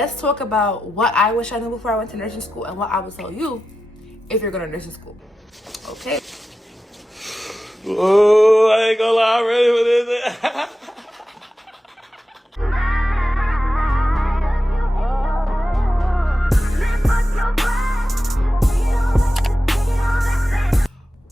Let's talk about what I wish I knew before I went to nursing school and what I would tell you if you're going to nursing school. Okay. Oh, I ain't gonna lie, I'm ready for this.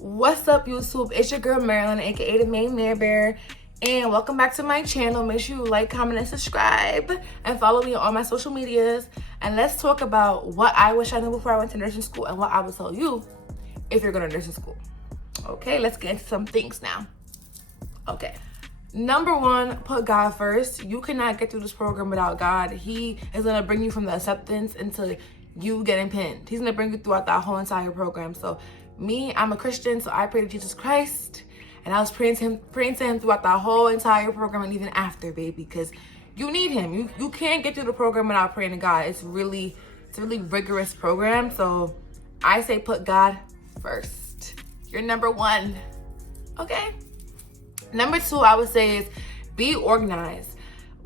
What's up, YouTube? It's your girl Marilyn, aka the main Mare Bear, and welcome back to my channel. Make sure you like, comment, and subscribe, and follow me on all my social medias. And let's talk about what I wish I knew before I went to nursing school and what I would tell you if you're going to nursing school. Okay, let's get into some things now. Okay, number one, put God first. You cannot get through this program without God. He is going to bring you from the acceptance into you getting pinned. He's going to bring you throughout that whole entire program. So me, I'm a Christian, so I pray to Jesus Christ, and I was praying to him throughout the whole entire program and even after, baby, because you need him. You can't get through the program without praying to God. It's a really rigorous program. So I say put God first. You're number one. Okay. Number two, I would say is be organized.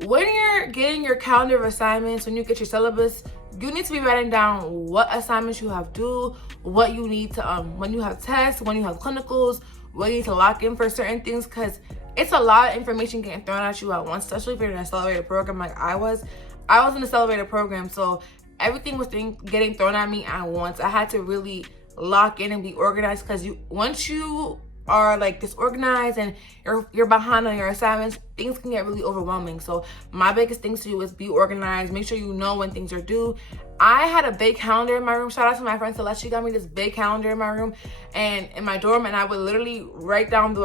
When you're getting your calendar of assignments, when you get your syllabus, you need to be writing down what assignments you have due, what you need to, when you have tests, when you have clinicals, what you need to lock in for certain things, because it's a lot of information getting thrown at you at once, especially if you're in an accelerated program like I was. I was in an accelerated program, so everything was getting thrown at me at once. I had to really lock in and be organized, because once you are like disorganized and you're behind on your assignments, things can get really overwhelming. So my biggest thing to do is be organized. Make sure you know when things are due. I had a big calendar in my room. Shout out to my friend Celeste. She got me this big calendar in my room and in my dorm, and I would literally write down in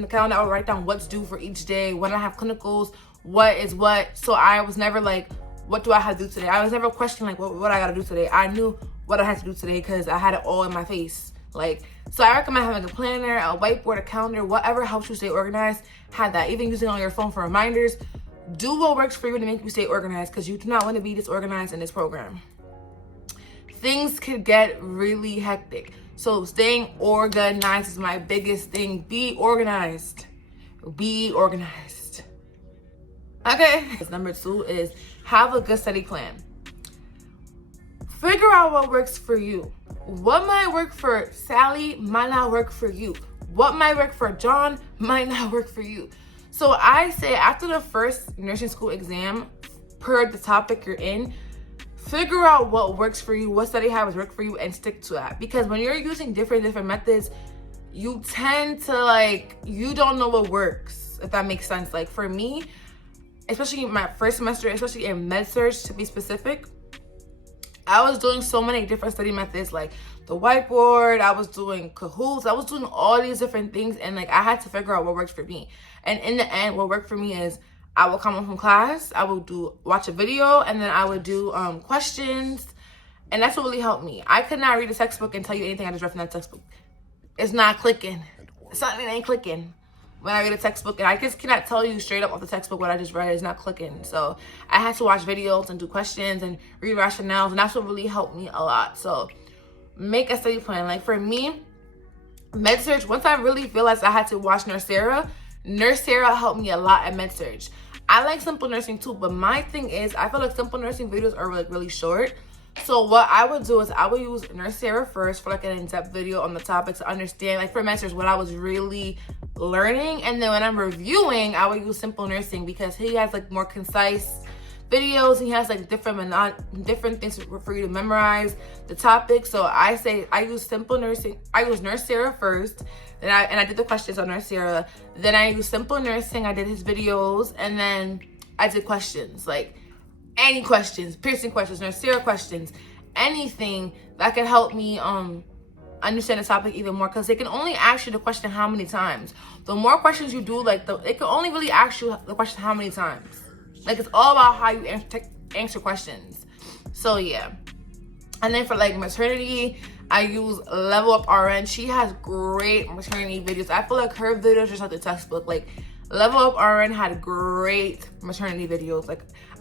the calendar, I would write down what's due for each day, when I have clinicals, what is what. So I was never like, what do I have to do today? I was never questioning like what I gotta do today. I knew what I had to do today because I had it all in my face. So I recommend having a planner, a whiteboard, a calendar, whatever helps you stay organized. Have that. Even using it on your phone for reminders. Do what works for you to make you stay organized, because you do not want to be disorganized in this program. Things could get really hectic. So staying organized is my biggest thing. Be organized. Be organized. Okay. Number two is have a good study plan. Figure out what works for you. What might work for Sally might not work for you. What might work for John might not work for you. So I say after the first nursing school exam, per the topic you're in, figure out what works for you, what study habits work for you, and stick to that. Because when you're using different methods, you tend to you don't know what works, if that makes sense. Like for me, especially in my first semester, especially in med-surg to be specific, I was doing so many different study methods, like the whiteboard, I was doing Kahoots, I was doing all these different things, and I had to figure out what works for me. And in the end, what worked for me is I would come home from class, I would watch a video, and then I would do questions, and that's what really helped me. I could not read a textbook and tell you anything I just read from that textbook. It's not clicking. Something ain't clicking when I read a textbook, and I just cannot tell you straight up off the textbook what I just read is not clicking. So I had to watch videos and do questions and read rationales, and that's what really helped me a lot. So make a study plan. Like for me, med-surg, once I really realized I had to watch Nurse Sarah helped me a lot at med-surg. I like simple nursing too, but my thing is I feel like simple nursing videos are really short. So what I would do is I would use Nurse Sarah first for an in-depth video on the topic to understand, for med-surg, what I was really learning. And then when I'm reviewing, I would use simple nursing because he has more concise videos. He has different things for you to memorize the topic. So I say I use simple nursing. I use Nurse Sarah first, then I did the questions on Nurse Sarah. Then I use simple nursing. I did his videos, and then I did questions, any questions, piercing questions, Nurse Sarah questions, anything that can help me understand the topic even more, because they can only ask you the question how many times. The more questions you do, it can only really ask you the question how many times. It's all about how you answer questions. So yeah. And then for maternity, I use Level Up RN. She has great maternity videos. I feel like her videos are just like the textbook. Level Up RN had great maternity videos.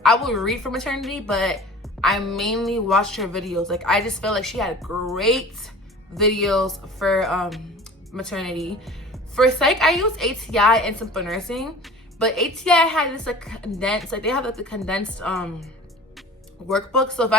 I would read for maternity, but I mainly watched her videos. I just feel like she had great videos for maternity. For psych, I use ATI and simple nursing, but ATI had this condensed, they have the condensed workbook. So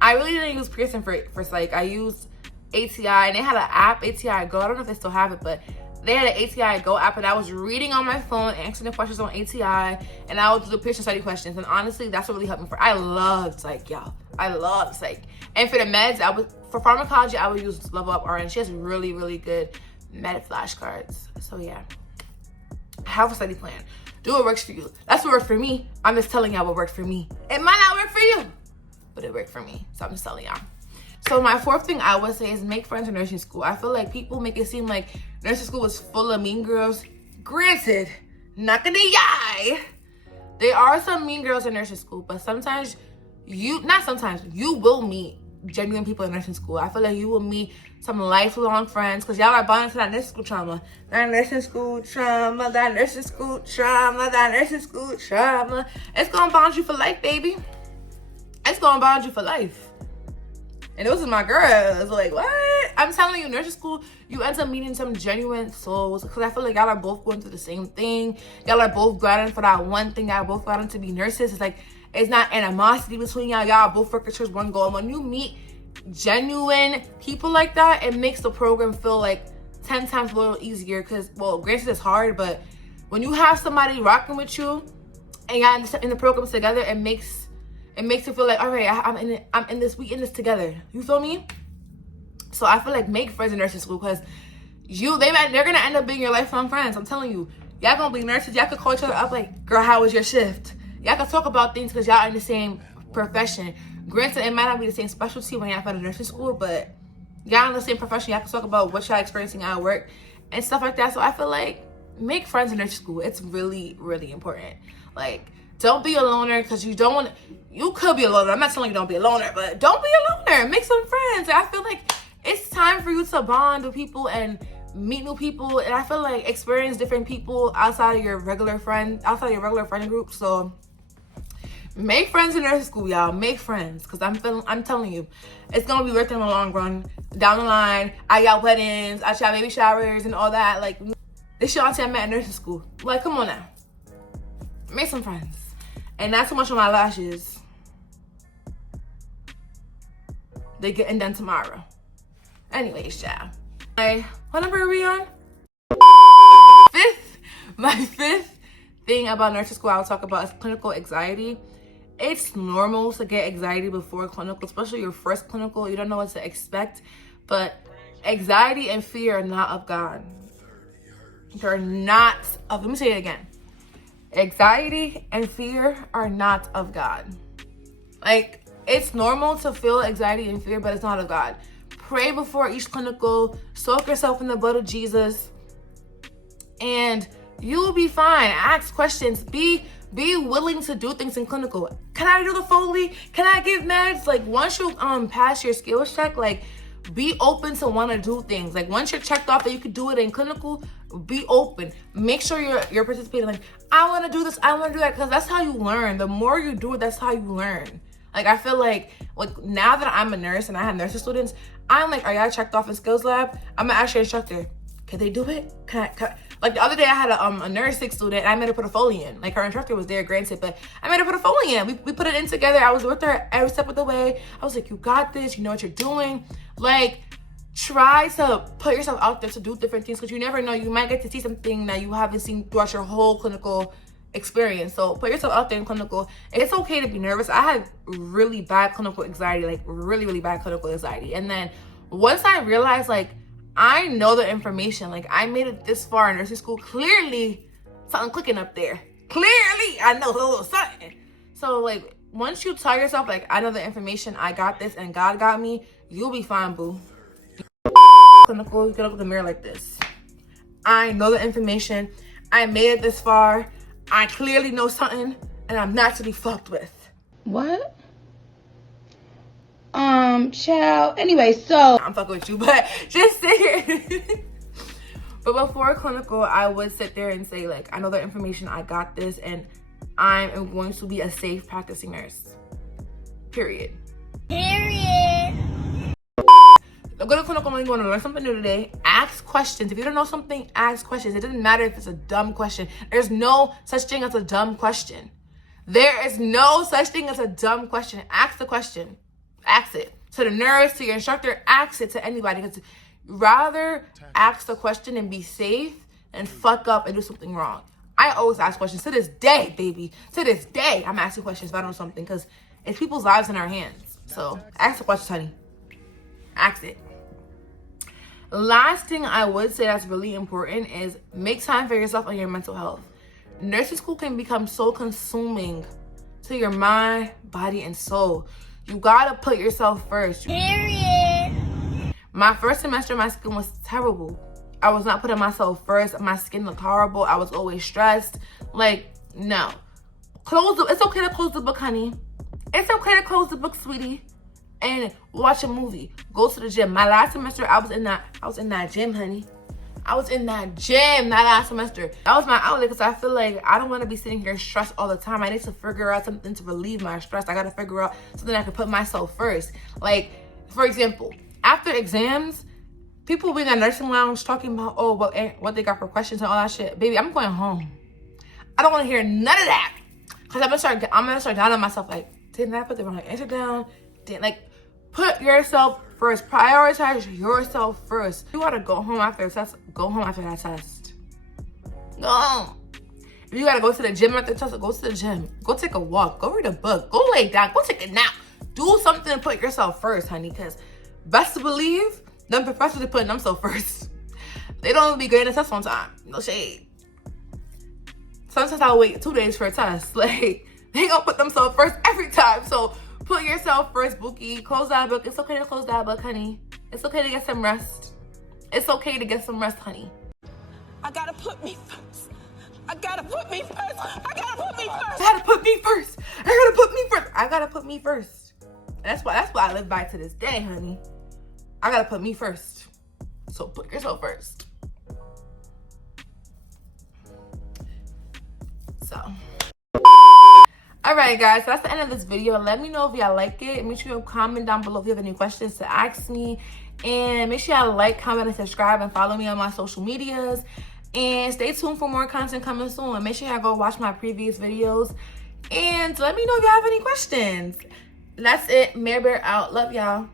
I really didn't use Pearson for psych. I used ATI, and they had an app, ATI Go. I don't know if they still have it, but they had an ATI Go app, and I was reading on my phone, answering the questions on ATI, and I would do the Pearson study questions. And honestly, that's what really helped me. I loved psych, y'all. I loved psych. And for the meds, for pharmacology, I would use Level Up RN. She has really, really good med flashcards. So yeah, have a study plan. Do what works for you. That's what works for me. I'm just telling y'all what worked for me. It might not work for you, but it worked for me. So I'm just telling y'all. So my fourth thing I would say is make friends in nursing school. I feel like people make it seem like nursing school was full of mean girls. Granted, not gonna lie, there are some mean girls in nursing school, but you will meet genuine people in nursing school. I feel like you will meet some lifelong friends because y'all are bonding to that nursing school trauma. That nursing school trauma, that nursing school trauma, that nursing school trauma. It's gonna bond you for life, baby. It's gonna bond you for life. And those are my girls. Like, what? I'm telling you, nursing school, you end up meeting some genuine souls. Because I feel like y'all are both going through the same thing. Y'all are both graduating for that one thing. Y'all both graduating to be nurses. It's like, it's not animosity between y'all. Y'all both working towards one goal. And when you meet genuine people like that, it makes the program feel like 10 times a little easier. Because, well, granted, it's hard. But when you have somebody rocking with you and y'all in the program together, it makes you feel like, all right, I'm in this, we in this together. You feel me? So I feel like make friends in nursing school because they're gonna end up being your lifelong friends. I'm telling you, y'all gonna be nurses. Y'all could call each other up like, girl, how was your shift? Y'all can talk about things because y'all in the same profession. Granted, it might not be the same specialty when y'all go to nursing school, but y'all in the same profession. Y'all can talk about what y'all experiencing at work and stuff like that. So I feel like make friends in nursing school. It's really, really important. Like, don't be a loner because you don't want to. You could be a loner. I'm not telling you don't be a loner, but don't be a loner. Make some friends. I feel like it's time for you to bond with people and meet new people. And I feel like experience different people outside of your regular friend group. So make friends in nursing school, y'all. Make friends because I'm telling you, it's gonna be worth it in the long run. Down the line, I got weddings, I got baby showers and all that. Like this shit I met in nursing school. Like, come on now. Make some friends. And not too much on my lashes. They getting done tomorrow. Anyways, yeah. What number are we on? My fifth thing about nursing school I will talk about is clinical anxiety. It's normal to get anxiety before clinical, especially your first clinical. You don't know what to expect. But anxiety and fear are not of God. They're not of, let me say it again. Anxiety and fear are not of God. Like, it's normal to feel anxiety and fear, but it's not of God. Pray before each clinical, soak yourself in the blood of Jesus, and you will be fine. Ask questions. Be willing to do things in clinical. Can I do the Foley? Can I give meds? Like, once you pass your skills check, like, be open to want to do things. Like, once you're checked off that you could do it in clinical, be open. Make sure you're participating. Like, I want to do this, I want to do that, because that's how you learn. The more you do it, that's how you learn. Like, I feel like now that I'm a nurse and I have nursing students, I'm like, are y'all checked off in skills lab? I'm gonna ask your instructor, can they do it? Can I? Like, the other day I had a nursing student and I made her put a Foley in. Like, her instructor was there, granted, but I made her put a Foley in. We put it in together. I was with her every step of the way. I was like, you got this, you know what you're doing. Like, try to put yourself out there to do different things, because you never know, you might get to see something that you haven't seen throughout your whole clinical experience. So put yourself out there in clinical. It's okay to be nervous. I had really bad clinical anxiety, like really, really bad clinical anxiety. And then once I realized, like, I know the information, like, I made it this far in nursing school, clearly something clicking up there. Clearly, I know a little something. So, like, once you tell yourself, like, I know the information, I got this, and God got me, you'll be fine, boo. Clinical, you can look in the mirror like this. I know the information. I made it this far. I clearly know something, and I'm not to be fucked with. What? Child. Anyway, so I'm fucking with you, but just sit here. But before clinical, I would sit there and say, like, I know the information, I got this, and I am going to be a safe practicing nurse. Period. I'm going to clinical, I'm going to learn something new today. Ask questions. If you don't know something, ask questions. It doesn't matter if it's a dumb question. There's no such thing as a dumb question. There is no such thing as a dumb question. Ask the question. Ask it. To the nurse, to your instructor, ask it to anybody. Because rather ask the question and be safe and fuck up and do something wrong. I always ask questions. To this day, baby. To this day, I'm asking questions if I don't know something. Because it's people's lives in our hands. So ask the questions, honey. Ask it. Last thing I would say that's really important is make time for yourself and your mental health. Nursing school can become so consuming to your mind, body, and soul. You gotta put yourself first. Period. My first semester, my skin was terrible. I was not putting myself first. My skin looked horrible. I was always stressed. Like, no. It's okay to close the book, honey. It's okay to close the book, sweetie. And watch a movie. Go to the gym. My last semester, I was in that gym, honey. I was in that gym that last semester. That was my outlet because I feel like I don't want to be sitting here stressed all the time. I need to figure out something to relieve my stress. I got to figure out something I can put myself first. Like, for example, after exams, people be in the nursing lounge talking about, oh, what they got for questions and all that shit. Baby, I'm going home. I don't want to hear none of that. Because I'm going to start down on myself. Like, didn't I put the wrong answer down? Put yourself first. Prioritize yourself first. You gotta go home after a test. Go home after that test. Go home. If you gotta go to the gym after the test, go to the gym. Go take a walk. Go read a book. Go lay down. Go take a nap. Do something to put yourself first, honey. Because best to believe, them professors are putting themselves first. They don't be grading the test on time. No shade. Sometimes I'll wait 2 days for a test. Like, they gonna put themselves first every time. So put yourself first, Bookie. Close that book. It's okay to close that book, honey. It's okay to get some rest. It's okay to get some rest, honey. I gotta put me first. I gotta put me first. I gotta put me first. I gotta put me first. I gotta put me first. I gotta put me first. That's why I live by to this day, honey. I gotta put me first. So put yourself first. So. Alright guys, so that's the end of this video. Let me know if y'all like it. Make sure you comment down below if you have any questions to ask me. And make sure y'all like, comment, and subscribe and follow me on my social medias. And stay tuned for more content coming soon. And make sure y'all go watch my previous videos. And let me know if y'all have any questions. That's it. Mare Bear out. Love y'all.